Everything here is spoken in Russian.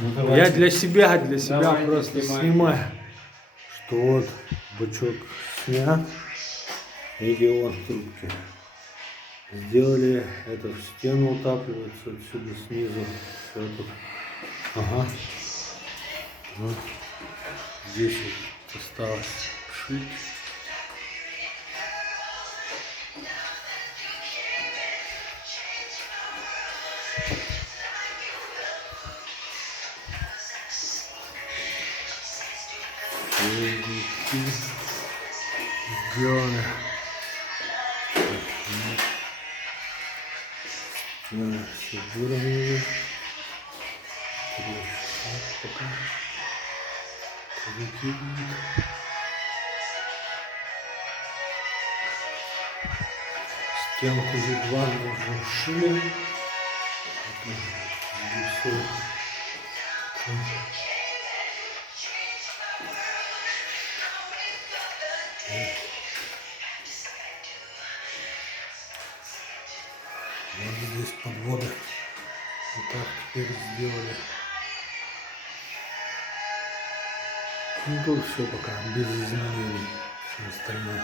Ну, Я для себя Давайте просто снимай. снимаю, что вот бычок снят, видео в трубке. Сделали это в стену утапливается отсюда снизу. Все тут. Ага. Вот. Здесь вот осталось шить. Сделаны. Стены все выровняли. Пока. Стенку едва уже ушили. Вот здесь подводы. Вот так теперь сделали. Ну тут все пока без изменений. Все остальное.